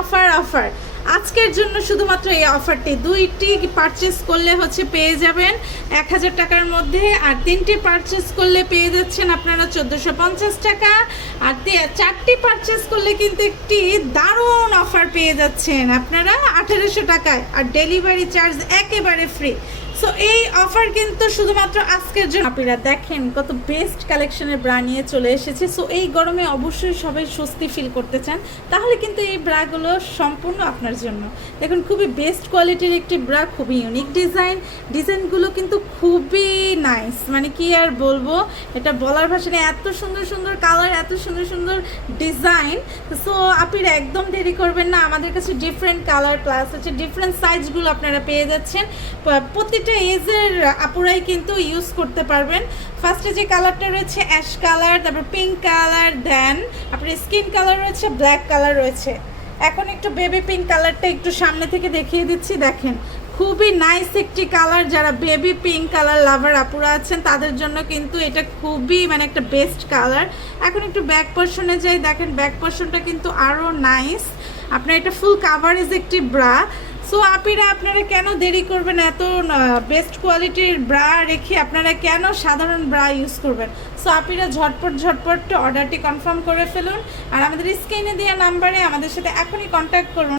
Offer offer আজকের জন্য শুধুমাত্র এই অফারটি। 2টি পারচেস করলে হচ্ছে পেয়ে যাবেন 1000 টাকার মধ্যে, আর 3টি পারচেস করলে পেয়ে যাচ্ছেন আপনারা 1450 টাকা, আর 4টি পারচেস করলে কিন্তু একটি দারুণ অফার পেয়ে যাচ্ছেন আপনারা 1800 টাকায়, আর ডেলিভারি চার্জ একেবারে ফ্রি। সো এই অফার কিন্তু শুধুমাত্র আজকের জন্য। আপনারা দেখেন কত বেস্ট কালেকশনের ব্রা নিয়ে চলে এসেছে। সো এই গরমে অবশ্যই সবাই স্বস্তি ফিল করতে চান, তাহলে কিন্তু এই ব্রাগুলো সম্পূর্ণ আপনার জন্য। দেখুন খুবই বেস্ট কোয়ালিটির একটি ব্রা, খুবই ইউনিক ডিজাইনগুলো কিন্তু খুবই নাইস, মানে কি আর বলবো, এটা বলার ভাষা নেই। এত সুন্দর সুন্দর কালার, এত সুন্দর সুন্দর ডিজাইন। সো আপনারা একদম দেরি করবেন না, আমাদের কাছে ডিফারেন্ট কালার প্লাস হচ্ছে ডিফারেন্ট সাইজগুলো আপনারা পেয়ে যাচ্ছেন। প্রতিটা এজের আপুরাই কিন্তু ইউজ করতে পারবেন। ফার্স্টে যে কালারটা রয়েছে অ্যাশ কালার, তারপর পিঙ্ক কালার, দেন আপনার স্কিন কালার রয়েছে, ব্ল্যাক কালার রয়েছে। এখন একটু বেবি পিঙ্ক কালারটা একটু সামনে থেকে দেখিয়ে দিচ্ছি। দেখেন খুবই নাইস একটি কালার, যারা বেবি পিঙ্ক কালার লাভার আপুরা আছেন তাদের জন্য কিন্তু এটা খুবই মানে একটা বেস্ট কালার। এখন একটু ব্যাক পোর্শনে যাই, দেখেন ব্যাক পোর্শনটা কিন্তু আরও নাইস। আপনার এটা ফুল কাভারেজ একটি ব্রা। সো আপনারা কেন দেরি করবেন, এত বেস্ট কোয়ালিটির ব্রা রেখে আপনারা কেন সাধারণ ব্রা ইউজ করবেন? সো ঝটপট অর্ডারটি কনফার্ম করে ফেলুন, আর আমাদের স্ক্রিনে দেওয়া নাম্বারে আমাদের সাথে এখনই কন্ট্যাক্ট করুন।